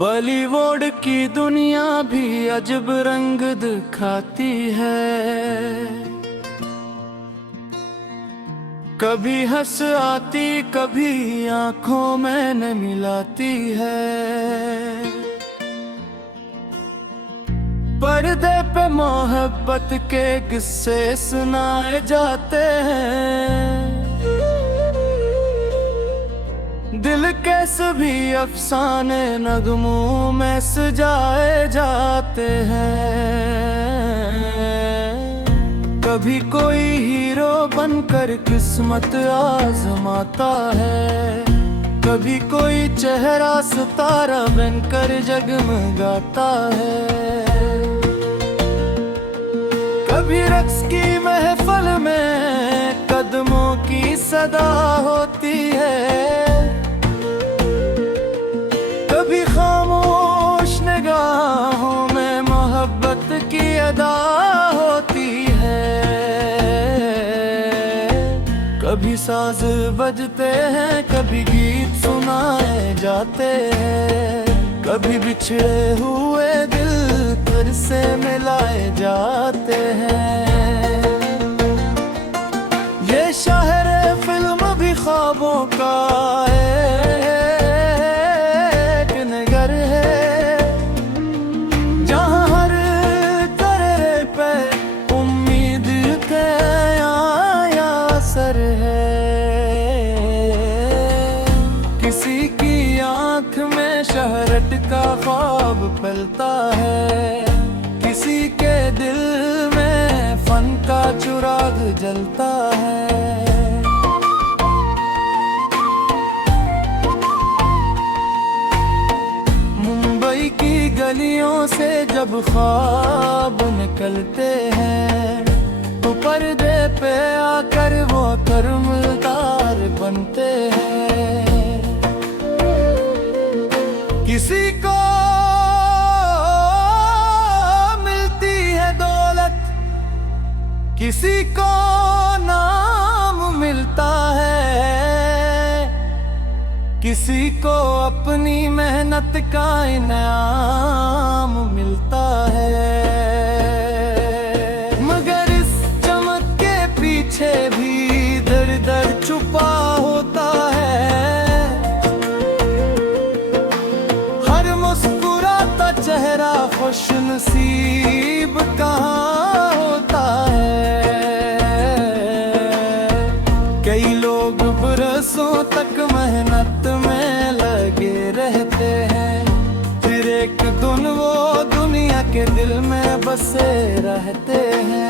बॉलीवुड की दुनिया भी अजब रंग दिखाती है। कभी हंस आती कभी आंखों में न मिलाती है। पर्दे पे मोहब्बत के किस्से सुनाए जाते हैं। दिल के सभी अफसाने नगमों में सजाए जाते हैं। कभी कोई हीरो बनकर किस्मत आजमाता है, कभी कोई चेहरा सितारा बनकर जगमगाता है। कभी रक्स की महफिल में कदमों की सदा होती है, कभी खामोश निगाहों में मोहब्बत की अदा होती है। कभी साज बजते हैं, कभी गीत सुनाए जाते हैं, कभी बिछड़े हुए दिल फिर से मिलाए जाते हैं। ये शहर फिल्म भी ख्वाबों का एक नगर है, जहाँ हर तरह पे उम्मीद के आया असर है। किसी की आँख में शहरत का ख्वाब पलता है, किसी के दिल में फन का चिराग जलता है। मुंबई की गलियों से जब ख्वाब निकलते हैं, तो पर्दे पे आकर वो कर्मदार बनते हैं। किसी को मिलती है दौलत, किसी को नाम मिलता है, किसी को अपनी मेहनत का इनाम मिलता है। मगर इस चमक के पीछे भी दर्द छुपा होता है। हर मुस्कुराता चेहरा खुश नसीब कहाँ होता है। कई लोग बरसों तक मेहनत में लगे रहते हैं, फिर एक दिन वो दुनिया के दिल में बसे रहते हैं।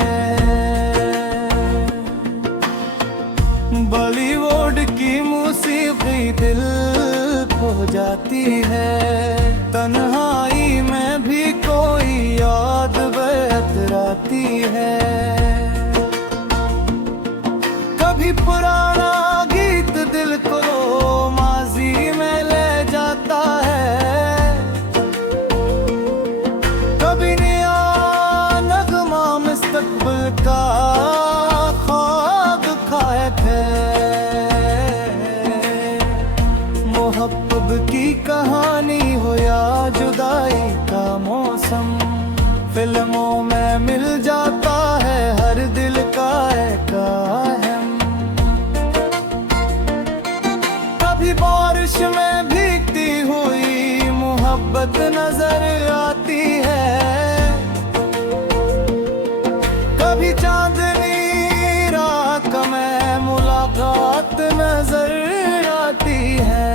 बॉलीवुड की मौसीकी दिल खो जाती है, तन्हाई में भी कोई याद बतराती है। कभी पुराना गीत दिल को माजी में ले जाता है, कभी नया नगमा मुस्तकबिल का ख्वाब खाए थे। मोहब्बत की कहानी हो या जुदाई का मौसम, फिल्मों में मिल जाता है हर दिल का एक अहम। कभी बारिश में भीगती हुई मोहब्बत नजर आती है, कभी चांदनी रात में मुलाकात नजर आती है।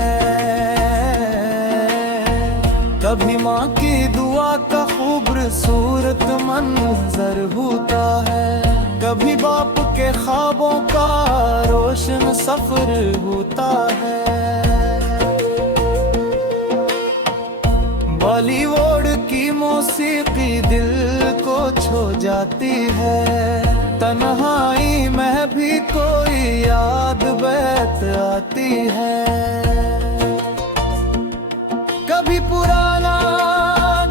कभी माँ की दुआ का खूबसूरत मंजर होता है, कभी बाप के ख्वाबों का रोशन सफर होता है। बॉलीवुड की मौसीकी दिल को छू जाती है, तन्हाई में भी कोई याद बैठ आती है। कभी पुराना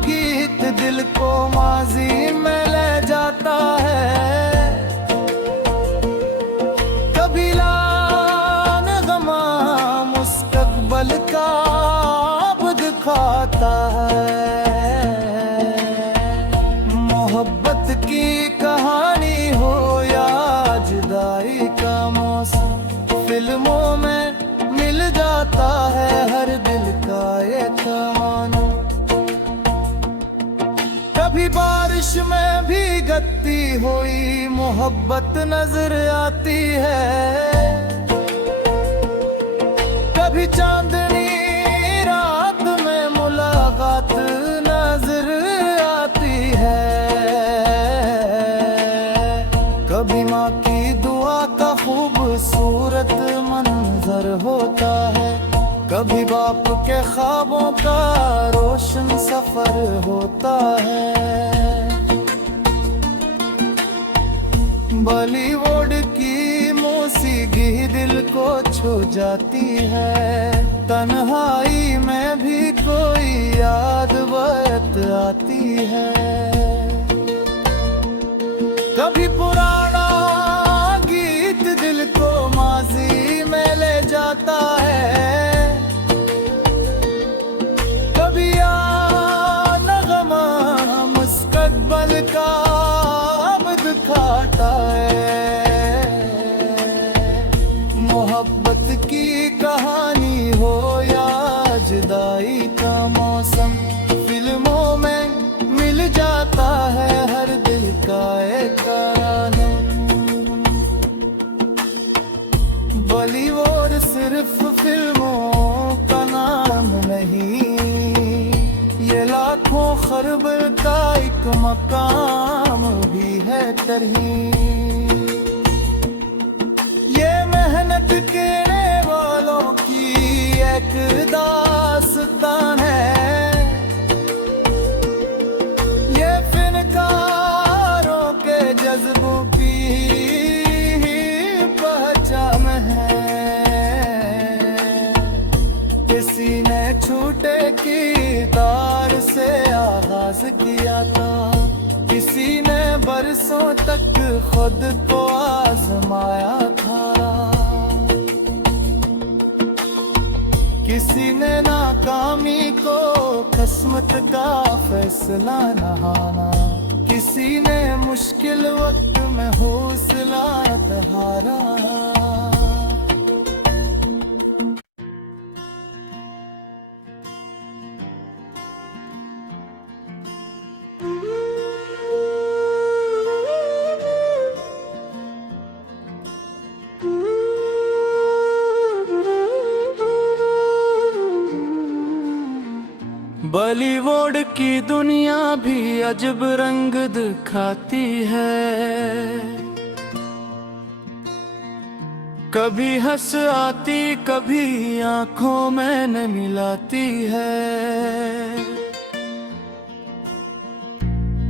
गीत दिल को माजी में ले जाता है, कभी लान गमा मुस्तकबिल का अब दिखाता जाता है। मोहब्बत की कहानी हो या जुदाई का मौसम, फिल्मों में मिल जाता है हर दिल का ये तमन्ना। कभी बारिश में भीगती हुई मोहब्बत नजर आती है, कभी चांदनी रात में मुलाकात नजर आती है, कभी माँ की दुआ का खूबसूरत मंजर होता है, कभी बाप के ख्वाबों का रोशन सफर होता है। बॉलीवुड की मौसीकी दिल को छू जाती है, तन्हाई में भी कोई याद बात आती है। कभी पुराना गीत दिल को माजी में ले जाता है, कभी नगमा मुस्तकबिल का अब दिखाता है। मोहब्बत की कहानी हो या जुदाई का मौसम, फिल्मों में मिल जाता है हर दिल का एक गाना। बॉलीवुड सिर्फ फिल्मों का नाम नहीं, ये लाखों खरब का एक मकाम भी है तरहीम। ये मेहनत करने वालों की एक दास्तान है, ये फिनकारों के जज्बों की पहचान है। किसी ने छूटे की तार से आगाज किया था, किसी ने बरसों तक खुद को आजमाया था, किसी ने नाकामी को किस्मत का फैसला नहाना, किसी ने मुश्किल वक्त में हौसला हारा। बॉलीवुड की दुनिया भी अजब रंग दिखाती है, कभी हंस आती कभी आंखों में न मिलाती है।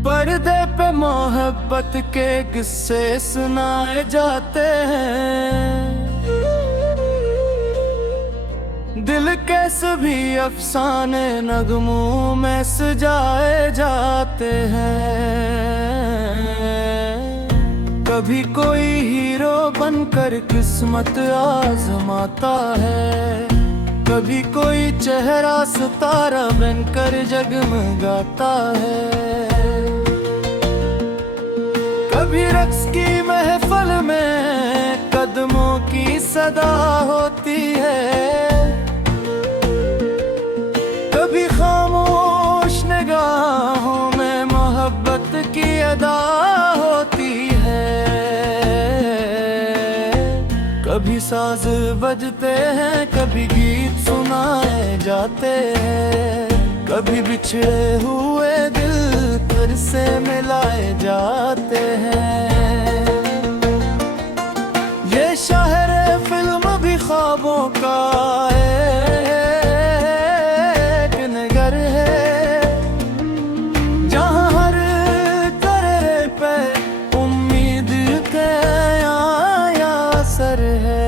पर्दे पे मोहब्बत के किस्से सुनाए जाते हैं, दिल के सभी अफसाने नगमों में सजाए जाते हैं। कभी कोई हीरो बनकर किस्मत आजमाता है, कभी कोई चेहरा सितारा बनकर जगमगाता है, कभी रक्स की महफिल में कदमों की सदा होती है, कभी खामोश निगाहों में मोहब्बत की अदा होती है, कभी साज बजते हैं कभी गीत सुनाए जाते हैं, कभी बिछड़े हुए दिल फिर से मिलाए जाते हैं। ये शहर फिल्म भी ख्वाबों का एक नगर है, जहाँ हर तरह पे उम्मीद के आया असर है।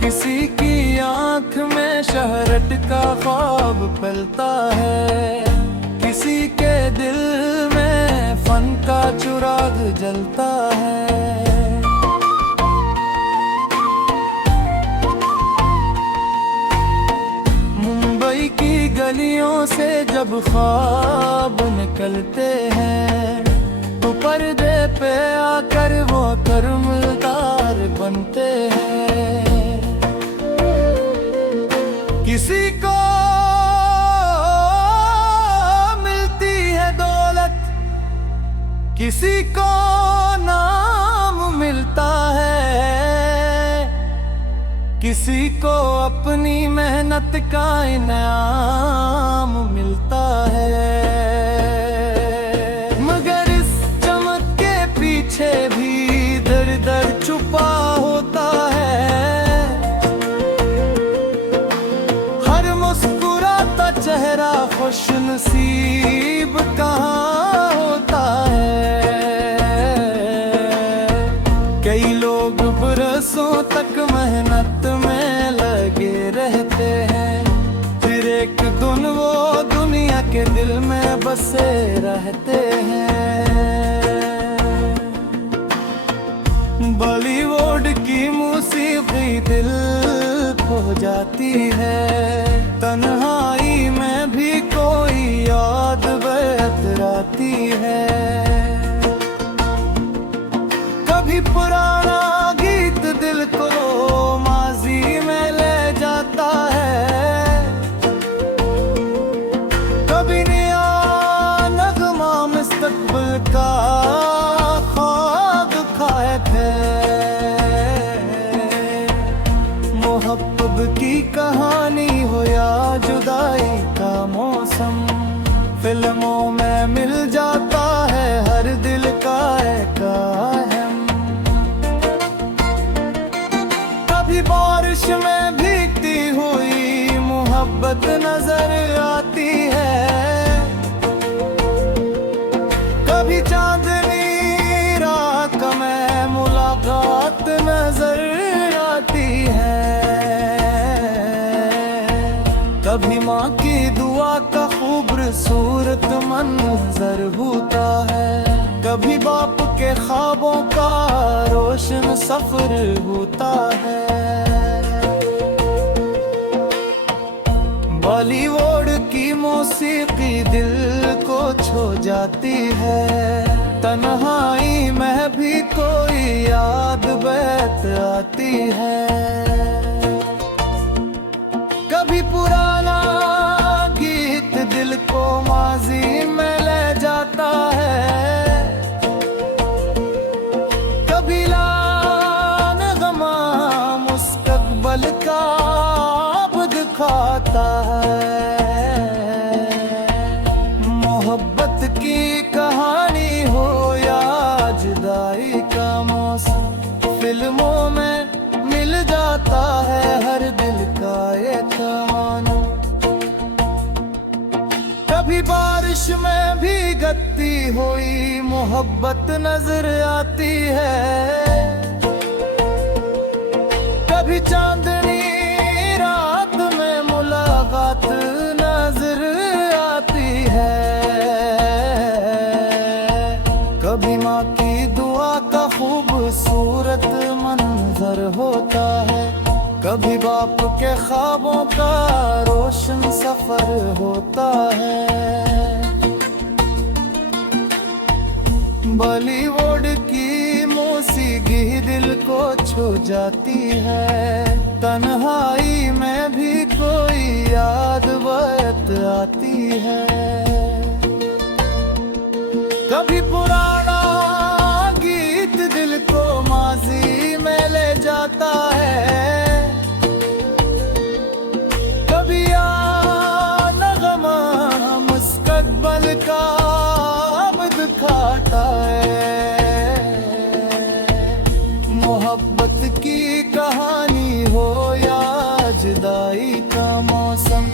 किसी की आँख में शहरत का ख्वाब पलता है, किसी के दिल में फन का चिराग जलता है। दिलों से जब ख्वाब निकलते हैं तो पर्दे पे आकर वो कर्मदार बनते हैं। किसी को मिलती है दौलत, किसी को नाम मिलता है, किसी को अपनी मेहनत का इनाम मिलता है। मगर इस चमक के पीछे भी दर्द छुपा होता है। हर मुस्कुराता चेहरा खुश नसीब कहाँ होता है। कई लोग बरसों तक मेहनत में लगे रहते हैं, फिर एक दिन वो दुनिया के दिल में बसे रहते हैं। बॉलीवुड की मौसीकी दिल खो जाती है, तन्हाई में भी कोई याद बतराती है। कभी पुराना गीत दिल को माजी में ले जाता है, कभी नया नगमा मुस्तकबिल का ख्वाब खाए थे। मोहब्बत की कहानी हो या जुदाई का मौसम, फिल्मों में मिल जाता है हर दिल का एक अहम। कभी बारिश में भीगती हुई मोहब्बत नजर आती है, कभी चांदनी रात में मुलाकात नजर आती है। कभी माँ की दुआ का खूबसूरत मंजर होता है, कभी बाप के ख्वाबों का रोशन सफर होता है। बॉलीवुड की मौसीकी दिल को छू जाती है, तन्हाई में भी कोई याद बैठ आती है। कभी पुराना गीत दिल को माजी में ले जाता है, कभी लानगमा मुस्तकबिल का अब दिखाता है। मोहब्बत की कहानी हो या जुदाई का मौसम, फिल्मों में मिल जाता है हर दिल का एक मानो। कभी बारिश में भीगती हुई मोहब्बत नजर आती है, कभी चांदनी रात में मुलाकात नजर आती है। कभी माँ की दुआ का खूबसूरत मंजर होता है, कभी बाप के ख्वाबों का रोशन सफर होता है। बॉलीवुड की मौसीकी दिल को छू जाती है, तन्हाई में भी कोई याद बात आती है। कभी पुराना गीत दिल को माजी में ले जाता है, कभी नगमा मुस्तकबिल का अब दिखाता है। मोहब्बत की कहानी हो या जुदाई का मौसम,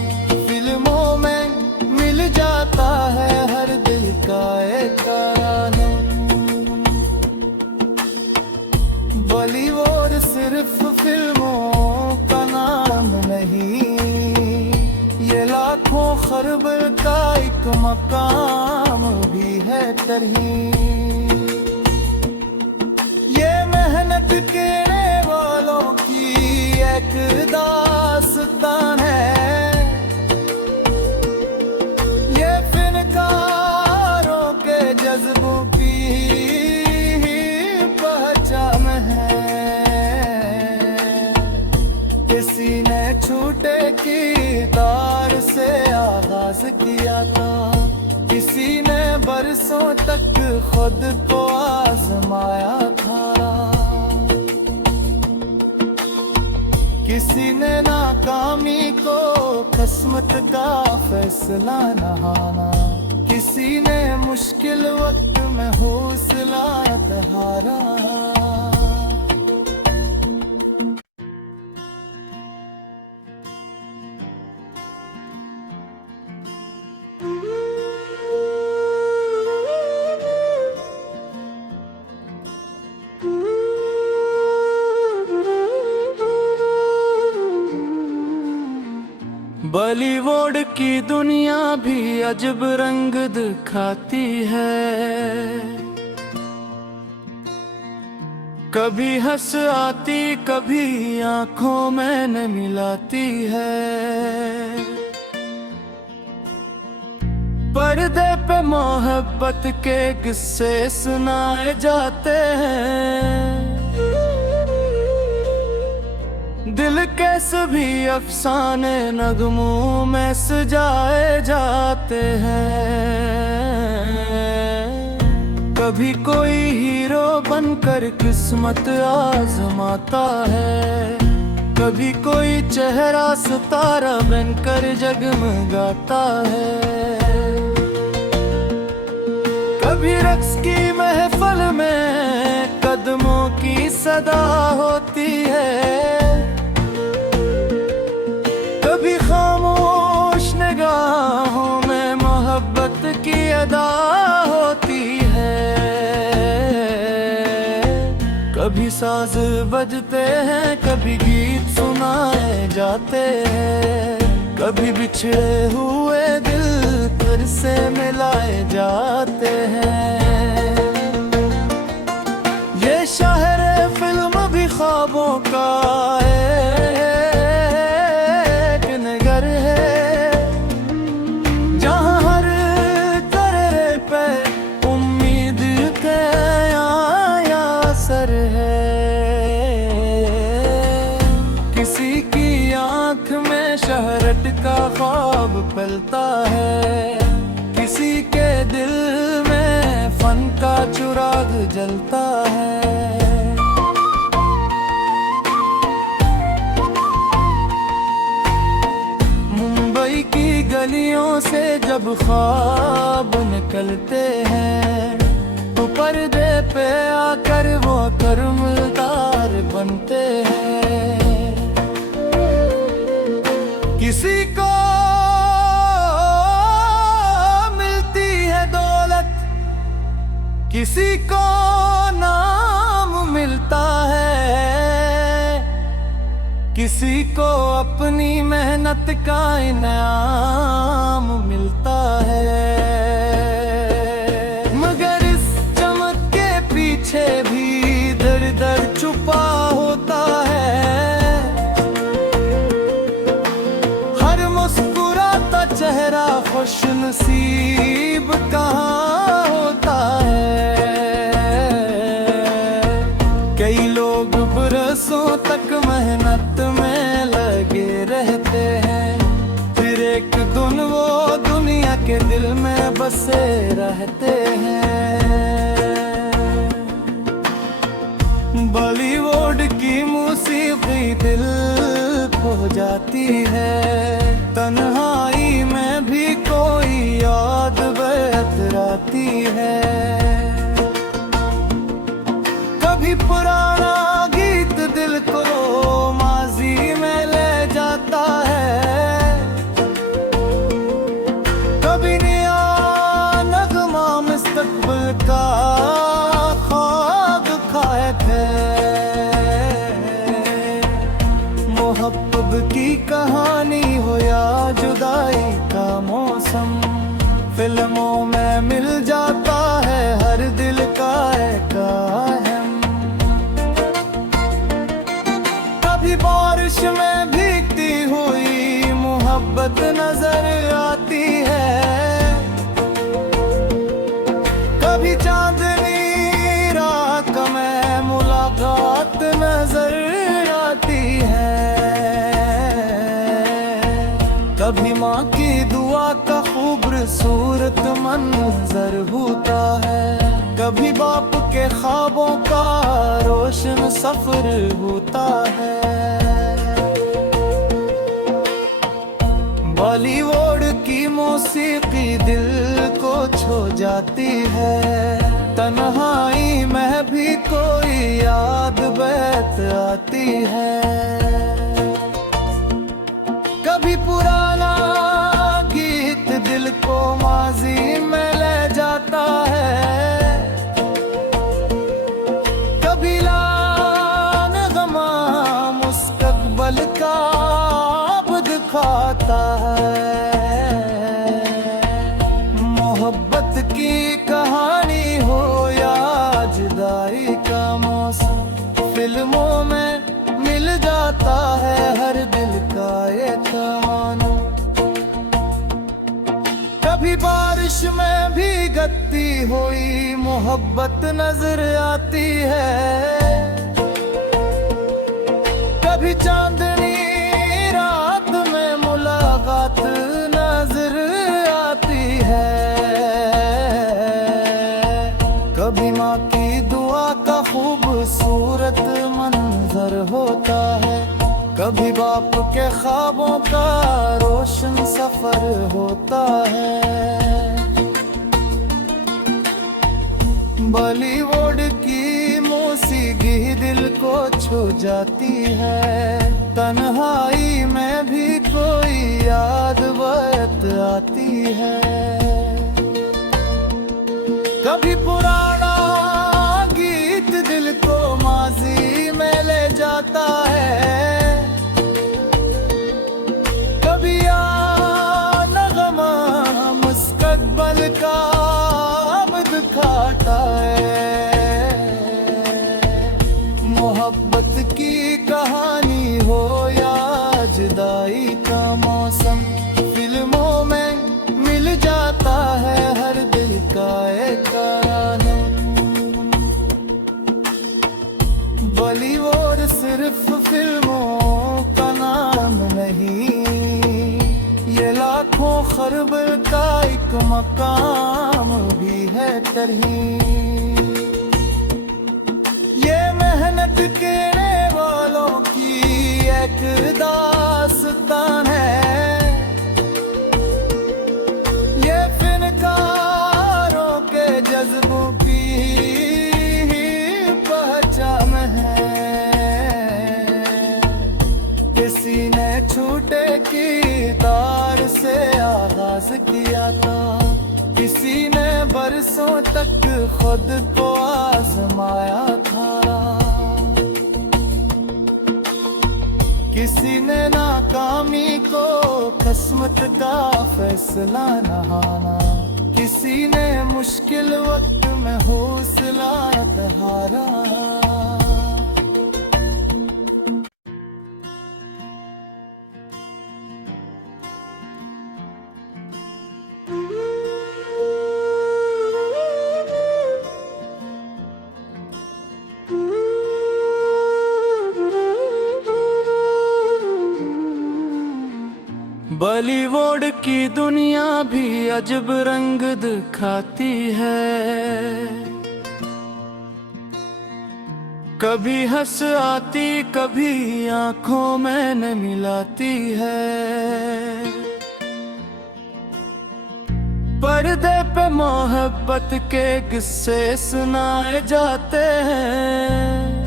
फिल्मों में मिल जाता है हर दिल का एक गाना। बॉलीवुड सिर्फ फिल्मों का नाम नहीं, ये लाखों खरब का एक मकाम भी है तरहीम। ये मेहनत करने वालों की एक दास्तान है, छूटे की तार से आगाज किया था। किसी ने बरसों तक खुद को आजमाया था। किसी ने नाकामी को किस्मत का फैसला नहाना। किसी ने मुश्किल वक्त में हौसला हारा। बॉलीवुड की दुनिया भी अजब रंग दिखाती है। कभी हंस आती कभी आंखों में न मिलाती है। पर्दे पे मोहब्बत के किस्से सुनाए जाते हैं। दिल के सभी अफसाने नगमों में सजाए जाते हैं। कभी कोई हीरो बनकर किस्मत आजमाता है। कभी कोई चेहरा सितारा बनकर जगमगाता है। कभी रक्स की महफिल में कदमों की सदा होती है। कभी खामोश निगाहों में मोहब्बत की अदा होती है। कभी साज बजते हैं कभी गीत सुनाए जाते हैं। कभी बिछड़े हुए दिल फिर से मिलाए जाते हैं। ये शहर फिल्म भी ख्वाबों का शहरट का ख्वाब फैलता है। किसी के दिल में फन का चिराग जलता है। मुंबई की गलियों से जब ख्वाब निकलते हैं तो पर्दे पे आकर वो कर्मदार बनते हैं। किसी को मिलती है दौलत, किसी को नाम मिलता है। किसी को अपनी मेहनत का इनाम मिलता है। मगर इस चमक के पीछे भी दर्द छुपा होता है। चेहरा खुश नसीब कहाँ होता है। कई लोग बरसों तक मेहनत में लगे रहते हैं। फिर एक दिन वो दुनिया के दिल में बसे रहते हैं। बॉलीवुड की मौसीकी दिल खो जाती है। तन्हाई में भी कोई याद बतराती है। कभी पुराना गीत दिल को माजी में ले जाता है। कभी नया नगमा मुस्तकबिल का ख्वाब खायक है। मोहब्बत की कहानी हो या जुदाई का मौसम, फिल्मों में मिल जाता है हर दिल का एक अहम। कभी बारिश में भीगती हुई मोहब्बत नजर आती है। कभी चांदनी रात में मुलाकात नजर आती है। कभी बाप के ख्वाबों का रोशन सफर होता है। बॉलीवुड की मौसीकी दिल को छू जाती है, तन्हाई में भी कोई याद बैठ आती है। कभी पुराना गीत दिल को माजी में ले जाता है, कभी लान गमा मुस्तकबल का अब दिखाता है। मोहब्बत की कहानी हो या जुदाई का मौसम, फिल्मों में मिल जाता है हर दिल का एक मानो। कभी बारिश में भीगती हुई मोहब्बत नजर आती है, कभी चांदनी रात में मुलाकात नजर आती है, कभी माँ की दुआ का खूबसूरत मंजर होता है, कभी बाप के ख्वाबों का रोशन सफर होता है। बॉलीवुड की मौसीकी दिल को छू जाती है, तन्हाई में भी कोई याद बैठ आती है। कभी पुराना गीत दिल को माजी में ले जाता है, कभी याद नगमा मुस्तकबल का अब दिखाता है। मोहब्बत की कहानी हो या जुदाई का मौसम, फिल्मों में मिल जाता है हर दिल का एक गाना। बॉलीवुड सिर्फ फिल्मों का नाम नहीं, ये लाखों खरब का एक मकाम भी है तरहीम। ये मेहनत करने वालों की एक दास्तान है, ये फिनकारों के जज्बों की पहचान है। किसी ने छूटे की तार से आगाज किया था, किसी ने बरसों तक खुद को आजमाया था, किसी ने नाकामी को किस्मत का फैसला नहाना, किसी ने मुश्किल वक्त में हौसला हारा। बॉलीवुड की दुनिया भी अजब रंग दिखाती है, कभी हंस आती कभी आंखों में न मिलाती है। पर्दे पे मोहब्बत के किस्से सुनाए जाते हैं,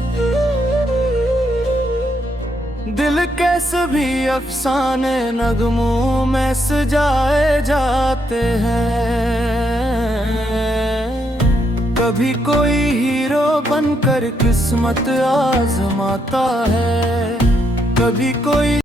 दिल के सभी अफसाने नगमों में सजाए जाते हैं। कभी कोई हीरो बनकर किस्मत आजमाता है, कभी कोई